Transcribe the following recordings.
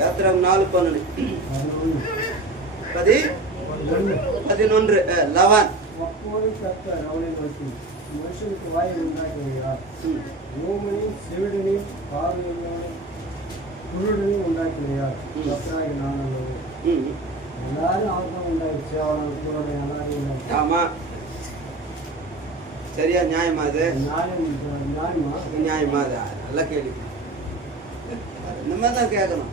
யாத்திராகம் 4:11 11 அப்போது கர்த்தர் அவனை நோக்கி, மனுஷனுக்கு வாயை உண்டாக்குகிறார், ஊமையும் செவிடனையும் பார்வையுள்ளவனையும் குருடனையும் உண்டாக்குகிறார். கர்த்தராகிய நான் அல்லவோ. எல்லாரும் அவர் தான் உண்டாயிடுச்சு. அவன் குருடனை எல்லாரும். ஆமா, சரியா? நியாயமா? அது நியாயமா? அது நல்ல கேள்வி. இந்த மாதிரி தான் கேட்கணும்.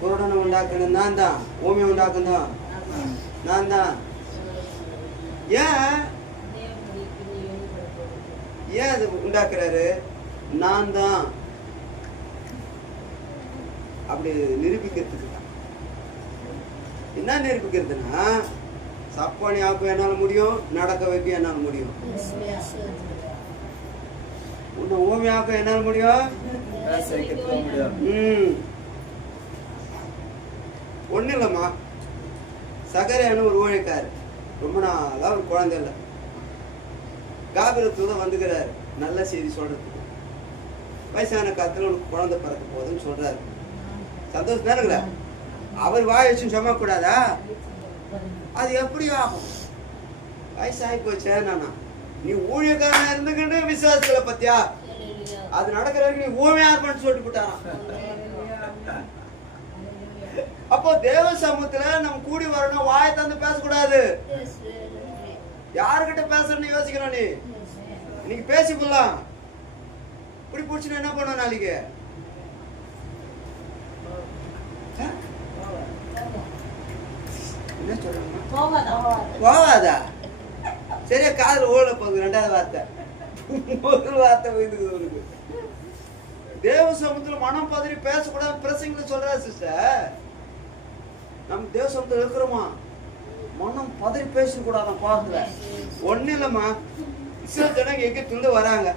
குருடனை உண்டாக்கணும் நான் தான், ஊமையை உண்டாக்கணும் நான் தான். ஏன் அது உண்டாக்குறாரு? நான் தான் அப்படி நிரூபிக்கிறதுக்கு தான். என்ன நிரூபிக்கிறதுனா, சப்பானி ஆக்க என்னால முடியும், நடக்க வைக்க என்னால முடியும். உன்னை ஊமை ஆக்க என்னால முடியும். ஒன்றும் இல்லைம்மா, சகரியான ஒரு ஊழியக்காரு, ரொம்ப நாளாக ஒரு குழந்தை இல்லை. காபிரத்துல வந்துக்கிறாரு நல்ல செய்தி சொல்றதுக்கு. வயசான காலத்துல உனக்கு குழந்தை பிறக்க போகுதுன்னு சொல்றாரு. சந்தோஷம் தானுங்களா? அவர் வாய் வச்சுன்னு சொல்லக்கூடாதா? அது எப்படி ஆகும்? வயசாகி போச்சே. நானா நீ ஊழியக்காரனா இருந்துக்கிட்டு விசுவாசங்களை பத்தியா அது நடக்கிற வரைக்கும் நீ ஊமையா இருப்பான்னு சொல்லிட்டு போட்டாராம். அப்போ தேவ சமூகத்துல நம்ம கூடி வரணும், வாயை தந்து பேசக்கூடாது. யாருக்கிட்ட பேசணும்னு யோசிக்கணும். நீ இன்னைக்கு பேசி போடலாம், இப்படி பிடிச்சுன்னு என்ன பண்ணும் நாளைக்கு? என்ன சொல்றாங்க? போவாதா? சரியா? காதல் ஓட போகுது. ரெண்டாவது வார்த்தை, முதல் வார்த்தை போயிருக்கு. தேவ சமூகத்துல மனம் பதறி பேசக்கூடாது பிரசங்கல சொல்றாரு சிஸ்டர். நம்ம தேவ சமூகத்துல இருக்கிறோமா, மனம் பதறி பேசக்கூடாதான் பாத்துல. ஒண்ணு இல்லம்மா, இஸ்ரேல் ஜனங்க எகிப்திலிருந்து வராங்க.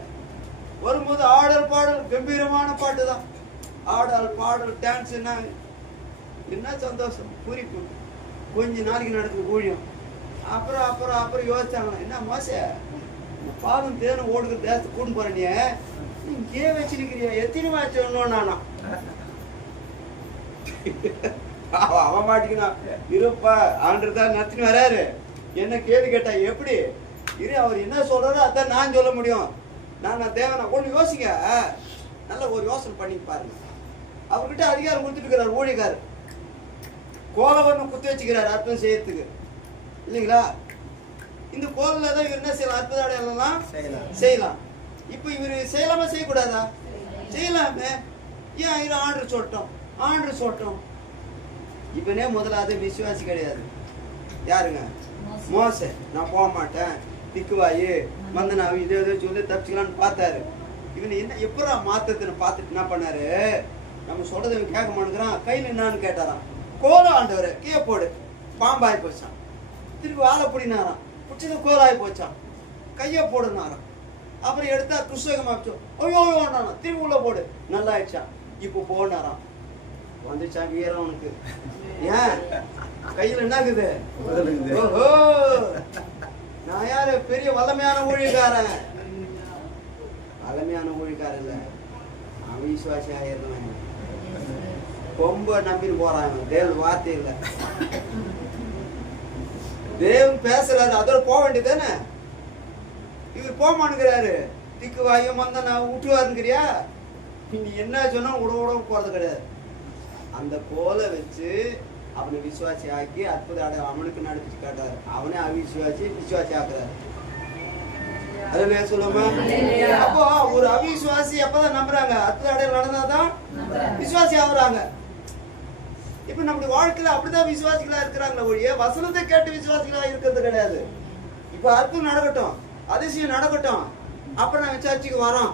வரும்போது ஆடல் பாடல் கம்பீரமான பாட்டு தான். ஆடல் பாடல் டான்ஸ் என்ன சந்தோஷம், பூரிப்பு. கொஞ்ச நாளைக்கு நடக்குது ஊழியம். அப்புறம் யோசிச்சாங்க, என்ன மோச பாலும் தேனும் ஓடுகிற தேசத்துக்கு கூட்டு போற, நீ இங்கே வச்சிருக்கிறியா? எத்தனை வாட்சி நானா அவன் மாட்டிக்கணும். இருப்பா ஆண்டுதான் நடத்தின்னு வராரு. என்ன கேள்வி கேட்டா எப்படி இரு? அவர் என்ன சொல்றாரோ அதான் நான் சொல்ல முடியும். நான் தேவனா ஒண்ணு யோசிங்க, நல்ல ஒரு யோசனை பண்ணி பாருங்க. அவர்கிட்ட அதிகாரம் கொடுத்துட்டு இருக்கிறார் ஊழியக்காரு. கோலவன்னு குத்தி வச்சுக்கிறாரு அற்புதம் செய்யறதுக்கு, இல்லைங்களா? இந்த கோலில் தான் இவர் என்ன செய்யலாம்? அற்புத அடையாளம்லாம் செய்யலாம். இப்போ இவர் செய்யலாமா செய்யக்கூடாதா? செய்யலாமே. ஏன் இவர் ஆர்டர் சொல்லட்டும். இப்பனே முதலாவது விசுவாசி கிடையாது. யாருங்க? மோசே. நான் போக மாட்டேன், திக்குவாயி மந்தனாவி இதே சொல்லி தப்பிச்சுக்கலான்னு பார்த்தாரு. இவன் என்ன எப்படா மாத்தத்தின பார்த்துட்டு என்ன பண்ணாரு? நம்ம சொல்றது இவன் கேட்க மாட்டேங்கிறான். கையில் என்னான்னு கேட்டாராம். கோலம் ஆண்டவர் கீழே போடு. பாம்பாய் போச்சான். திருப்பி வாழை பிடினாராம். பிடிச்சது கோலாகி போச்சான். கையை போடுனாராம். அப்புறம் எடுத்தா குஷ்டகமா ஐயோ திரும்பி உள்ள போடு. நல்லா ஆயிடுச்சான். இப்போ போனாராம். வந்துச்சான் வீரம் உனக்கு. ஏன் கையில் என்னாக்குது? ஓஹோ, நான் யாரு? பெரிய வல்லமையான ஊழியக்காரன். வல்லமையான ஊழியக்காரன் இல்ல, அவிசுவாசி ஆயிருந்தவன். கொம்ப நம்பிட்டு போறான். தேவன் வார்த்தை இல்ல, தேவன் பேசுறாரு, அதோட போக வேண்டியதானே. இவர் போக மாட்டேங்கிறாரு. திக்கு வாயும் வந்தா விட்டுவாருங்கிறியா? நீ என்ன சொன்னா உடவுட போறது கிடையாது. அந்த கோலை வச்சு அவனை விசுவாசி ஆக்கி அற்புத அவனுக்கு நடத்தி காட்டாரு. அவனே விசுவாசி ஆக்குறாரு. அதுல சொல்லுமா? அப்போ ஒரு அவிசுவாசி எப்பதான் நம்புறாங்க? அற்புத அடையாளம் நடந்தாதான் விசுவாசி ஆகுறாங்க. இப்ப நம்முடைய வாழ்க்கையில அப்படிதான் விசுவாசிகளா இருக்கிறாங்களா ஒழிய வசனத்தை கேட்டு விசுவாசிகளா இருக்கிறது கிடையாது. இப்ப அற்புதம் நடக்கட்டும், அதிசயம் நடக்கட்டும், அப்புறம் நான் சர்ச்சுக்கு வரோம்,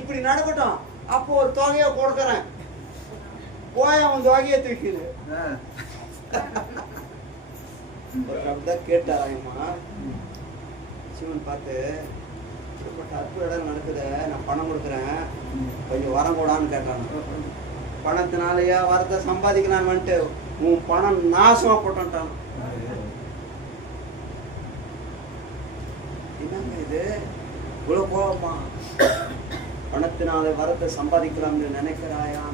இப்படி நடக்கட்டும், அப்போ ஒரு தொகையை கொடுக்கறேன், போய் அவன் தொகையை தூக்கிடு. அப்படிதான் கேட்டாராயம்மா. சிவன் பார்த்து அற்புத இடம் நடக்குது, நான் பணம் கொடுக்குறேன், கொஞ்சம் வரம் கூடான்னு கேட்டாங்க. பணத்தினாலயா வரத்தை சம்பாதிக்கலாம் வந்துட்டு உன் பணம் நாசமா போட்டான். என்னங்க இது இவ்வளவு கோபமா? பணத்தினால வரத்தை சம்பாதிக்கலாம்னு நினைக்கிறாயா?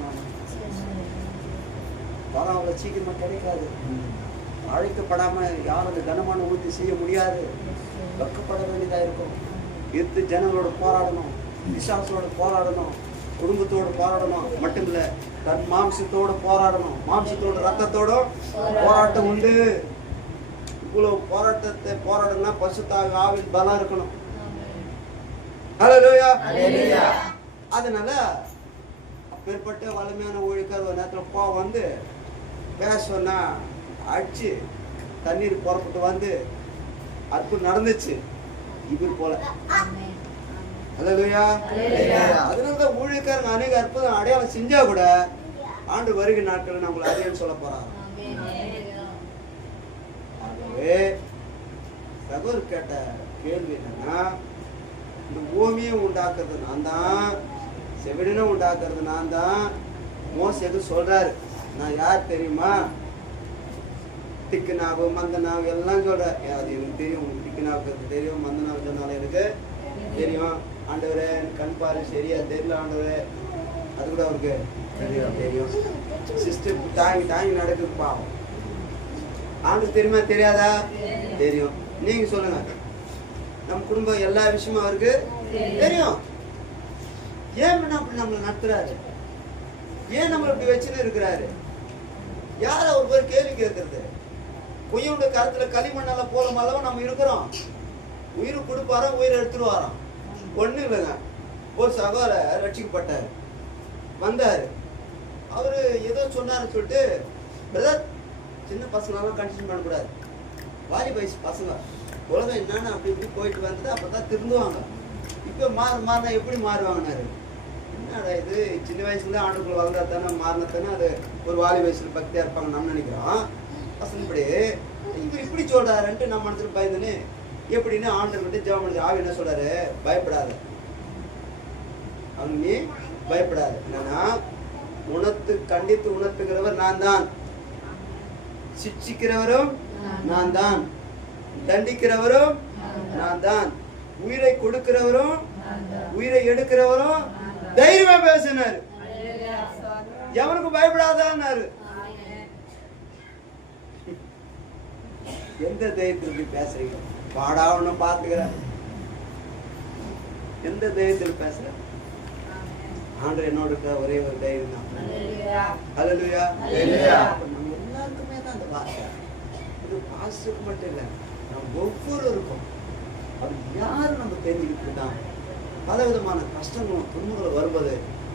பணம் அவ்வளோ சீக்கிரமா கிடைக்காது. அழைக்கப்படாம யாரும் அந்த கனமான ஊற்றி செய்ய முடியாது. வெக்கப்பட வேண்டியதா இருக்கும். எதிர்த்து ஜனங்களோட போராடணும், விசுவாசத்தோட போராடணும், குடும்பத்தோடு போராடணும். மட்டும் இல்லை, தன் மாம்சத்தோடு போராடணும். மாம்சத்தோட ரத்தத்தோட போராட்டம் உண்டு. இவ்வளவு போராட்டத்தை போராடணும்னா பரிசுத்த ஆவியின் பலம் இருக்கணும். ஹல்லேலூயா. அதனால அப்பேற்பட்ட வலிமையான ஊழியக்காரர் ஒரு நேரத்தில் கோவம் வந்து பேச அடிச்சு தண்ணீர் புறப்பட்டு வந்து அற்புதம் நடந்துச்சு. இவர் போல ஹல்லேலூயா. அதனாலதான் ஊழியக்காரங்க அநேக அற்புதம் அடையாளம் செஞ்சா கூட ஆண்டு வருகை நாட்கள் நம்மளை அறியன்னு சொல்ல போறாங்க. ஆகவே சகோதரர் கேட்ட கேள்வி என்னன்னா, இந்த பூமியை உண்டாக்குறது நான் தான், செவிடனை உண்டாக்குறது நான் தான். மோசே எது சொல்றாரு, நான் யார் தெரியுமா? திக்குனாவு மந்தனாவு எல்லாம் சொல்ற. அது எனக்கு தெரியும், உங்களுக்கு திக்குனாவுக்கு தெரியும், மந்தனாவு சொன்னாலும் எனக்கு தெரியும். ஆண்டவரே கண் பாரு சரியா தெரியல ஆண்டவரே, அது கூட அவருக்கு தெரியும். சிஸ்டர் தாங்கி நடக்குது பாவம். ஆண்டுக்கு தெரியுமா தெரியாதா? தெரியும். நீங்க சொல்லுங்க, நம்ம குடும்பம் எல்லா விஷயமும் அவருக்கு தெரியும். ஏன் அப்படி நம்மளை நடத்துறாரு? ஏன் நம்மளை இப்படி வச்சுன்னு இருக்கிறாரு? யார ஒரு பேர் கேள்வி கேட்கறது? பொய்யோட கருத்துல களிமண்ணால போலும் அளவு நம்ம இருக்கிறோம். உயிர் கொடுப்பாரோம், உயிரை எடுத்துட்டு வரோம். ஒண்ணு இல்லைங்க, ஒரு சகோதரர் ரட்சிக்கப்பட்டார், வந்தாரு. அவரு ஏதோ சொன்னாருன்னு சொல்லிட்டு, பிரதர் சின்ன பசங்களெல்லாம் கண்டிஷன் பண்ணக்கூடாது, வாலி வயசு பசங்க உலகம் என்னன்னு அப்படி இப்படி போயிட்டு வந்தது, அப்பதான் திருந்துவாங்க. இப்போ மாறினா எப்படி மாறுவாங்கன்னாரு. என்னடா இது, சின்ன வயசுல ஆண்டுக்குள்ள வளர்ந்தா தானே மாறினா தானே அது ஒரு வாலி வயசுல பக்தியா இருப்பாங்க நம்ம நினைக்கிறோம். பசங்க இப்படி இவர் இப்படி சொல்றாருன்ட்டு நம்ம மனசுல பயந்துன்னு எப்படின்னு ஆண்டவர்கிட்ட ஜெபம் பண்ணி ஆவி என்ன சொல்றாரு, பயப்படாத, அவன் நீ பயப்படாது. என்னன்னா, கண்டித்து உணர்த்துகிறவர் நான் தான், சிட்சிக்கிறவரும் நான் தான், தண்டிக்கிறவரும் நான் தான், உயிரை கொடுக்கிறவரும் உயிரை எடுக்கிறவரும். தைரியமா பேசினாரு, எவனுக்கு பயப்படாதான்னாரு. எந்த தைரியத்தில் பேசுறீங்க? பாடாவன பாத்துக்கிறேன், எந்த தைரியத்தில் பேசுற? ஆண்டவர் என்னோட இருக்கிற ஒரே ஒரு தைரியம் தான். ஹல்லேலூயா. நம்ம எல்லாருக்குமே தான் அந்த வார்த்தை. இது பாஸ்டருக்கு மட்டும் இல்லை, நம்ம ஒவ்வொருவருக்கும் அது யாரும் நம்ம தெரிஞ்சுக்கிட்டு தான். பலவிதமான கஷ்டங்களும் துன்பங்களும் வரும்போது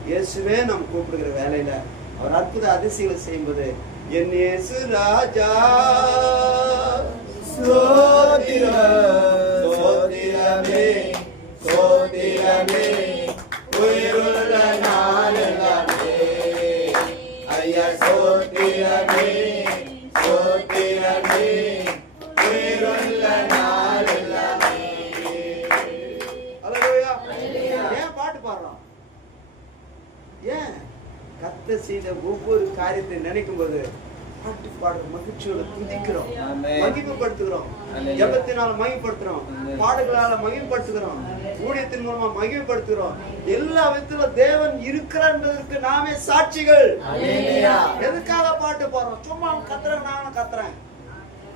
இயேசுவே நம்ம கூப்பிடுகிற வேலையில அவர் அற்புத அதிசயங்களை செய்யும்போது, என் இயேசு ராஜா சோதிரமே சோதிரமே உயிருள்ள நாளெல்லாமே ஐயா சோதிரமே சோதிரமே உயிருள்ள நாளெல்லாமே. ஹல்லேலூயா. ஏன் பாட்டு பாடுறோம்? ஏன்? கர்த்தர் செய்த ஒவ்வொரு காரியத்தை நினைக்கும் போது பாட்டு பாடுற மகிழ்ச்சியோட துதிக்கிறோம், மகிமைப்படுத்துகிறோம், ஜெபத்தினால மகிமைப்படுத்துறோம், பாடுகளால மகிமைப்படுத்துகிறோம், ஊழியத்தின் மூலமா மகிமைப்படுத்துகிறோம். எல்லா விதத்திலும் தேவன் இருக்கிறன்றதற்கு நாமே சாட்சிகள். எதுக்காக பாட்டு பாடுறோம்? சும்மா கத்துறேன், நானும் கத்துறேன்.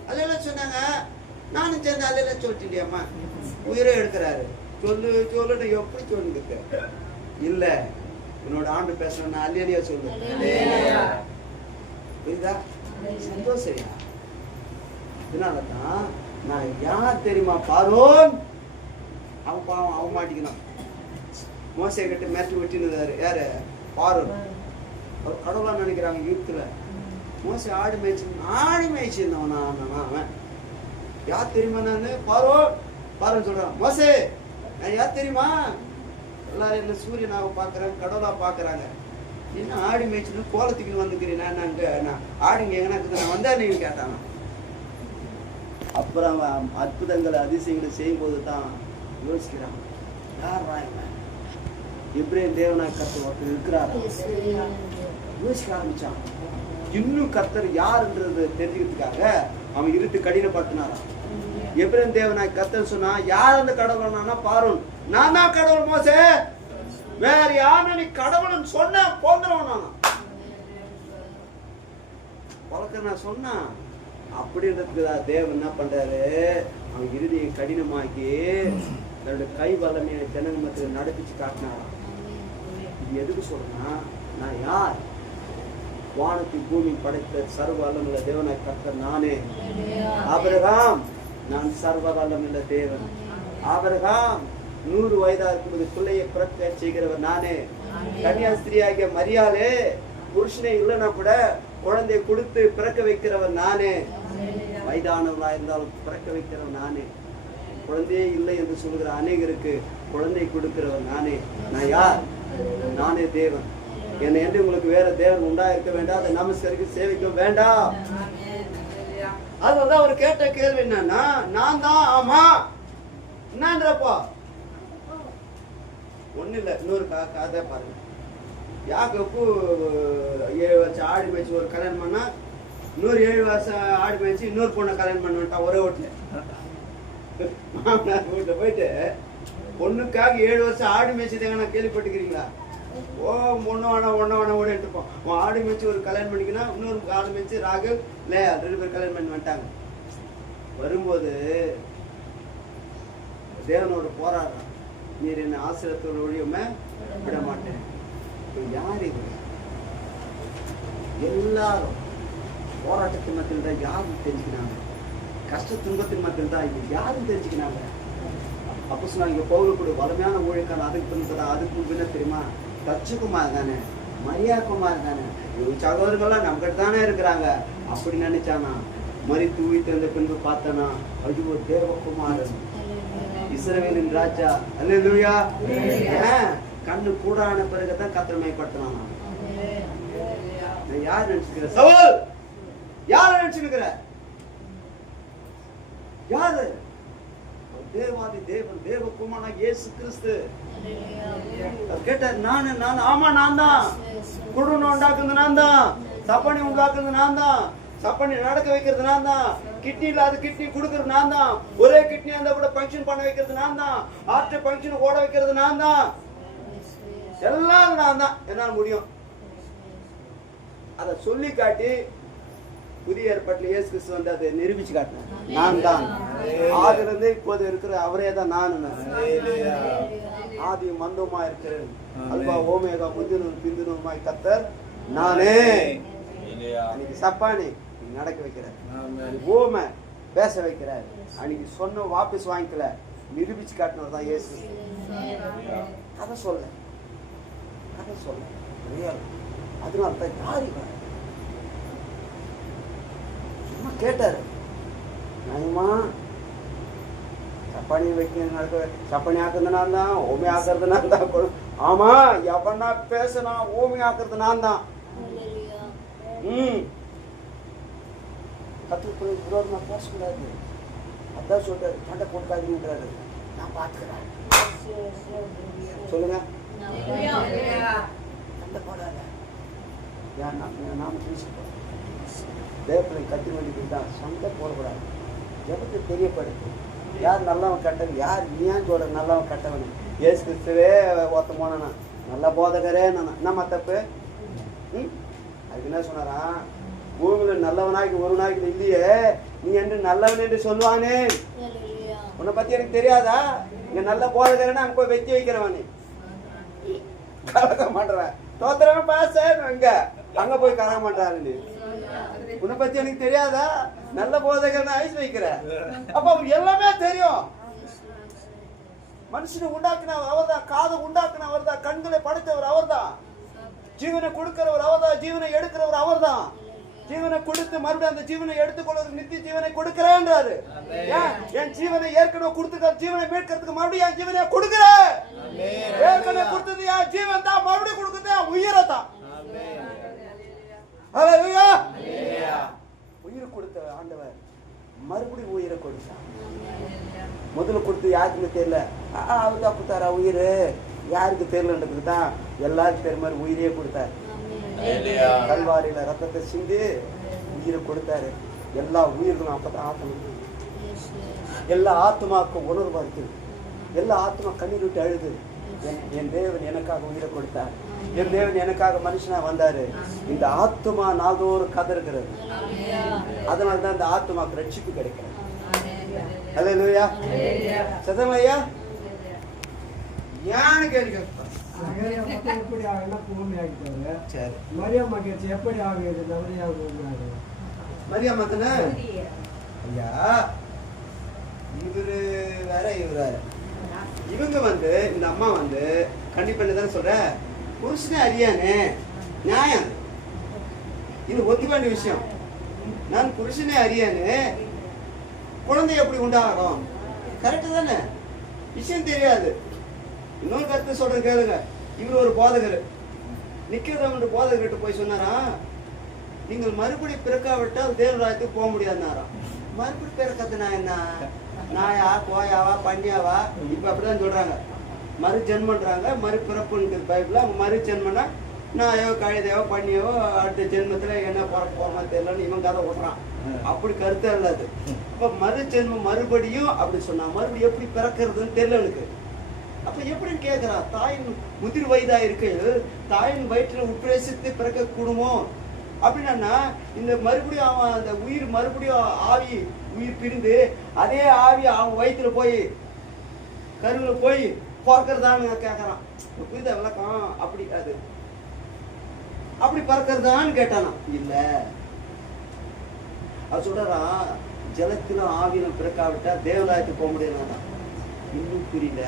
அல்ல சொன்னாங்க, நானும் சேர்ந்து அல்ல சொல்லிட்டியம்மா, உயிரை எடுக்கிறாரு சொல்லு சொல்லுன்னு எப்படி சொல்லுங்க? இல்ல, உன்னோட ஆண்டு பேசணும்னா அல்லையா சொல்லு. புரியுதா? சந்தோஷம். இதனாலதான் நான் யார் தெரியுமா? பார்வோன். அவன் பாவம், அவன் மாட்டிக்கணும். மோசே கிட்ட மேட்ச் வெட்டினாரு யாரு? பார்வோன். அவர் கடவுளா நினைக்கிறாங்க யூத்துல. மோசே ஆடு மேய்ச்சிருந்தவன் அவன். யார் தெரியுமா? நான் பார்வோன் சொல்றான். மோசே நான் யார் தெரியுமா? எல்லாரும் என்ன சூரியனாவை பாக்குறாங்க, கடவுளா பாக்குறாங்க. என்ன ஆடி மேய்ச்சிட்டு கோலத்துக்குன்னு வந்துக்கிறேன், நான் ஆடுங்க எங்கன்னா நான் வந்தா நீங்க கேட்டாங்க. அப்புறம் அற்புதங்களை அதிசயங்களை செய்யும் போது தான் யோசிக்கிறாங்க, யார் எப்ரேம் தேவனாய் கர்த்தர் ஒருத்தர் இருக்கிறார். யோசிக்க ஆரம்பிச்சான். இன்னும் கர்த்தர் யாருன்றது தெரிஞ்சுக்கிறதுக்காக அவன் இருட்டு கடினப்படுத்தினாரான். எப்ரேம் தேவனாய் கர்த்தர் சொன்னா, யார் அந்த கடவுள்னா பார்வோன். நான் தான் கடவுள் மோசே, வேற யாரும் நீ கடவுள்னு சொன்ன போந்துருவோம். பழக்க நான் சொன்னான் அப்படின்றதுக்கு தேவன் என்ன பண்றாரு, அவன் இறுதியை கடினமாக்கி தன்னுடைய கை வல்லமையை ஜனங்களுக்கு நடப்பிச்சு காட்டினாராம். இது எதுக்கு சொல்றேன்னா, நான் யார்? வானத்தை பூமி படைத்த சர்வ வல்லமுள்ள தேவனாய் கர்த்தர் நானே. ஆபிரகாம், நான் சர்வ வல்லமுள்ள தேவன். ஆபிரகாம் 100 வயதா இருக்கும்போது பிள்ளையை பிறக்க செய்கிறவர் நானே. கன்னியாஸ்திரியாகிய மரியாளே புருஷனே இல்லைன்னா கூட குழந்தையை கொடுத்து பிறக்க வைக்கிறவர் நானே. வயதானவர்களா இருந்தாலும் பிறக்க வைக்கிறவர் நானே. குழந்தையே இல்லை என்று சொல்கிற அநேகருக்கு குழந்தை கொடுக்கிறவர் நானே. நான் யார்? நானே தேவன். என்னை என்று உங்களுக்கு வேற தேவன் உண்டா இருக்க வேண்டாம், அதை நமஸ்கரிக்க சேவிக்க வேண்டாம். அதுதான் அவர் கேட்ட கேள்வி என்னன்னா, நான் தான். ஆமா என்னன்றப்பா ஒண்ணு இல்ல. இன்னொரு கதை பாருங்க. யாக்கோப்பு 7 வருஷம் ஆடு மேய்ச்சி ஒரு கல்யாணம் பண்ணா, இன்னொரு 7 வருஷம் ஆடு மேய்ச்சி இன்னொரு பொண்ணை கல்யாணம் பண்ணிட்டான் ஒரே வீட்டுல. மாமனார் வீட்டுல போயிட்டு பொண்ணுக்காக 7 வருஷம் ஆடு மேய்ச்சது நான் கேள்விப்பட்டுக்கிறீங்களா? ஓ ஒன்ன வேணா ஓடிட்டுப்போம். அவன் ஆடு மேய்ச்சி ஒரு கல்யாணம் பண்ணிக்கினா, இன்னொரு ஆடு மேய்ச்சி ராகுல் லேயா 2 பேர் கல்யாணம் பண்ணி வந்துட்டாங்க. வரும்போது தேவனோட போராடுறான், நீர் என்ன ஆசிரியத்தோட ஒழியுமே விட மாட்டேன். யார் இது? எல்லாரும் போராட்டத்தின் மத்தியில் தான் யாரும் தெரிஞ்சுக்கினாங்க, கஷ்ட துன்பத்தின் மத்தியில் தான் இது யாரும் தெரிஞ்சுக்கினாங்க. அப்போ சொன்னாங்க, பவுல் கூட வலிமையான ஊழியக்காரன். அதுக்கு பின்பதான் அதுக்கு பின்ன தெரியுமா, தச்சுக்குமார் தானே, மரியாக்குமார் தானே, சகோதரர்கள்லாம் நம்மகிட்ட தானே இருக்கிறாங்க அப்படி நினைச்சானா. மரித்து உயிர்த்து வந்த பின்பு பார்த்தனா, ஐயோ தேவகுமாரன், இஸ்ரவேலின் ராஜா. அல்லேலூயா. கண்ணு கூடான பிறகுதான் கத்திரமைப்படுத்தினான். யார் நினைச்சுக்கிற? சவுல் யார நினைச்சுக்கிற? யாரு? தேவாதி தேவன், தேவகுமாரன் இயேசு கிறிஸ்து. கேட்டார், நான் ஆமா நான் தான். குடும்பம் உண்டாக்குறது நான் தான். சப்பனி உண்டாக்குறது நான் தான். சப்பனி நடக்க வைக்கிறது நான் தான். கிட்னி இல்லாத கிட்னி கொடுக்கறது நான் தான். ஒரே கிட்னி அந்த கூட பங்கன் பண்ண வைக்கிறது நான் தான். ஆர்ட் பங்கன் ஓட வைக்கிறது நான் தான். எல்லாம் நான் தான். என்னால் முடியும். அதை சொல்லி காட்டி புதிய ஏற்பாட்டில் இயேசு கிறிஸ்து வந்து அதை நிரூபிச்சு காட்டினேன். நான் தான். ஆதிலிருந்து இப்போது இருக்கிற அவரே தான் நான். ஆதி மந்தமா இருக்கிறேன், அல்வா ஓமேகா முந்தினும் பிந்தினுமாய் கர்த்தர் நானே. அன்னைக்கு சப்பானி நடக்க வைக்கிறார், ஓமை பேச வைக்கிறார். அன்னைக்கு சொன்ன வாபஸ் வாங்கிக்கல, நிரூபிச்சு காட்டினவர் தான் இயேசு. கதை சொல்ல அதனால தான் யாரு சும்மா கேட்டாரு, நியாயமா சப்பானி வைக்க நடக்க சப்பானி ஆக்குறது நான் தான், ஓமி ஆக்குறது நான் தான். ஆமா, எவனா பேசினா ஓமி ஆக்குறது நான் தான். கத்துக்கு விரோதமா பேசக்கூடாது, அதான் சொல்றாரு. சண்டை போட்டுக்காதீங்கன்றாரு. நான் பாத்துக்கிறேன். சொல்லுங்க, சண்டை போடாத. நாம பேசிப்போம். தேவனை கத்தி வேண்டியது தான். சண்டை போடக்கூடாது. ஜபத்தை தெரியப்படுத்து. யார் நல்லவன் கட்டவன், யார் ஏன் சொல்ற நல்லவன் கட்டவன். இயேசு கிறிஸ்துவே ஒருத்த போனா நல்ல போதகரே நம்ம தப்பு. அதுக்கு என்ன சொன்னாரா, பூமியில நல்லவனாகி ஒரு நாய்க்கு இல்லையே, நீ என்று நல்லவன் என்று சொல்லுவானே. உன்னை பத்தி எனக்கு தெரியாதா? இங்க நல்ல போதகரன்னு அங்க போய் வெத்தி வைக்கிறவன் கலக்க மாட்டேன். தோத்திரவன் பாச எங்க அங்க போய் கலக்க மாட்டாரு. உன்னை பத்தி எனக்கு தெரியாதா? நல்ல போதகர்னு ஐஸ் வைக்கிற. அப்ப அவருக்கு எல்லாமே தெரியும். மனுஷனை உண்டாக்குனவர் அவர்தான், காதை உண்டாக்குனவர் அவர்தான், கண்களை படைத்தவர் அவர்தான், ஜீவனை கொடுக்கிறவர் அவர்தான், ஜீவனை எடுக்கிறவர் அவர்தான். ஜீவனை கொடுத்து மறுபடியும் அந்த ஜீவனை எடுத்துக்கொள்வதற்கு நித்திய ஜீவனை கொடுக்கிறேன்றாரு. என் ஜீவனை ஏற்கனவே கொடுத்துக்க, ஜீவனை மீட்கிறதுக்கு மறுபடியும் என் ஜீவனை கொடுக்கிற. ஏற்கனவே கொடுத்தது என் ஜீவன் தான், மறுபடியும் கொடுக்குறது என் உயிரை தான். உயிர் கொடுத்த ஆண்டவர் மறுபடியும் உயிரை கொடுத்தார். முதல்ல கொடுத்து யாருக்குமே தெரியல, அவர்தான் கொடுத்தாரா உயிர், யாருக்கு தெரியலன்றதுக்கு தான் எல்லாருக்கும் தெரியும் மாதிரி உயிரையே கொடுத்தாரு. கல்வாரியில ரத்தத்தை சிந்தி உயிரை கொடுத்தாரு. எல்லா உயிர்களும் அப்பதான் ஆத்மா, எல்லா ஆத்மாவுக்கும் உணர்வா இருக்குது. எல்லா ஆத்மா கண்ணீர் விட்டு அழுது, என் தேவன் எனக்காக உயிரை கொடுத்தார், என் தேவன் எனக்காக மனுஷனா வந்தாரு. இந்த ஆத்துமா நாள்தோறும் கதறுகிறது. அதனாலதான் இந்த ஆத்துமாக்கு ரட்சிப்பு கிடைக்கிறது. அல்லேலூயா. சதமையா யானு கேள்வி கேட்பான். எப்படி ஆகுனா பூமி ஆகிட்டாங்க. சரி, மரியாதை கேட்டு எப்படி ஆகுது? மரியா மத்தன ஐயா, இவரு வேற இவரு வேற. இவங்க வந்து இந்த அம்மா வந்து கண்டிப்பா என்னதானே சொல்ற, புருஷனே அறியானே நியாயம், இது ஒத்துக்க வேண்டிய விஷயம். நான் புருஷனே அறியானே குழந்தை எப்படி உண்டாகும்? கரெக்டு தானே, விஷயம் தெரியாது. இன்னொரு கருத்து சொல்றது கேளுங்க. இவர் ஒரு போதகர், நிக்கிறதவன் போதகர்கிட்ட போய் சொன்னாரா, நீங்கள் மறுபடி பிறக்காவிட்டால் தேவராயத்துக்கு போக முடியாதுனாராம். மறுபடி பிறக்கிறதுனா என்ன? நாயா கோயாவா பண்ணியாவா? இப்ப அப்படிதான் சொல்றாங்க, மறு ஜென்மன்றாங்க. மறுபிறப்புன்னு பைபிள். அவங்க மறு ஜென்மனா நாயோ கழுதையோ பண்ணியோ அடுத்த ஜென்மத்துல என்ன பிறக்க போறோமா தெரியலன்னு இவன் கதை விடுறான். அப்படி கருத்தே இல்லாது. இப்ப மறு ஜென்மம் மறுபடியும் அப்படி சொன்னா மறுபடியும் எப்படி பிறக்கிறதுன்னு தெரியல எனக்கு. அப்ப எப்படின்னு கேட்கிறான். தாயின் முதிர் வயதா இருக்கையில் தாயின் வயிற்றுல உட்பிரவேசித்து பிறக்க கூடுமோ அப்படின்னா, இந்த மறுபடியும் அவன் அந்த உயிர் மறுபடியும் ஆவி உயிர் பிரிந்து அதே ஆவி அவன் வயிற்றுல போய் கருவுல போய் பிறக்கிறதான்னு கேட்கறான். புரியுதா விளக்கம்? அப்படி அது அப்படி பறக்கிறதான்னு கேட்டானா? இல்ல, அது சொல்றான், ஜலத்திலும் ஆவியிலும் பிறக்காவிட்டா தேவலாயத்துக்கு போக முடியாது. இன்னும் புரியல.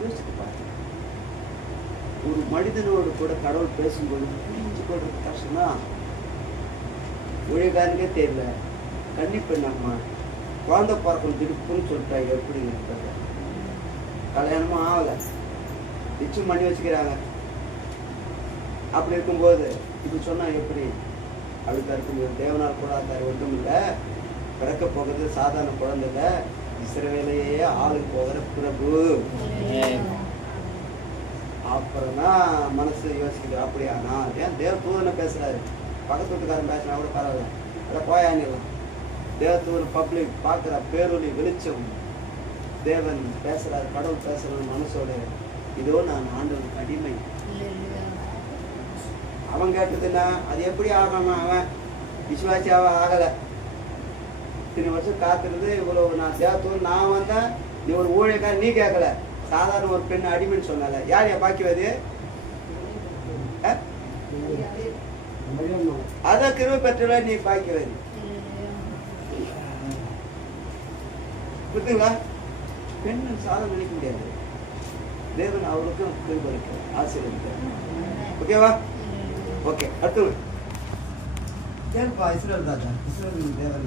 யோசிச்சு பார்த்தேன், ஒரு மனிதனோடு கூட கடவுள் பேசும்போது புரிஞ்சு கொள்றது கஷ்டம்னா, ஒழிகாரனுக்கே தெரியல. கன்னிப்பெண்ணம்மா குழந்தை பார்க்கணும் திருப்புன்னு சொல்லிட்டா எப்படி இருக்கிறது? கல்யாணமும் ஆகலை, நிச்சயம் பண்ணி வச்சுக்கிறாங்க. அப்படி இருக்கும்போது இப்படி சொன்னா எப்படி? அப்படி கருத்து தேவனால் கூட தர ஒன்றும் இல்லை. பிறக்க போகிறது சாதாரண குழந்தை இல்லை, இஸ்ரவேலையே ஆளுக்கு போகிற பிரபு. அப்புறம் தான் மனசு யோசிக்குது, அப்படியா நான் ஏன் தேவ தூதனை பேசுறாரு, பக்கத்து வீட்டுக்காரன் பேசினா கூட பரவாயில்ல, அதை போயானிடலாம். தேவ தூதன் பப்ளிக் பார்க்குற பேரொலி வெளிச்சம், தேவன் பேசுறாரு, கடவுள் பேசுறது மனசோட. இதோ நான் ஆண்டவனுக்கு அடிமை. அவன் கேட்டதுன்னா அது எப்படி ஆகணும்? அவன் விசுவாசியாவ ஆகலை. இத்தனை வருஷம் காத்துறது இவ்வளவு. நான் தேவத்தூர் நான் வந்தேன், நீ ஒரு ஊழியக்கார, நீ கேட்கல. சாதாரண ஒரு பெண் அடிமைன்னு சொன்னால யார் என் பாக்கியவாதி? அதான் கிருபை பெற்றவ நீ பாக்கியவாதி. புரியுதுங்களா? பெண் சாதம் நினைக்க முடியாது. தேவன் அவருக்கும் கிருபை இருக்கு, ஆசீர்வதிக்கிறார். ஓகேவா? ஓகே, அடுத்து கேள்ப்பா. இஸ்ரேல் தாத்தா, இஸ்ரேல் தேவன்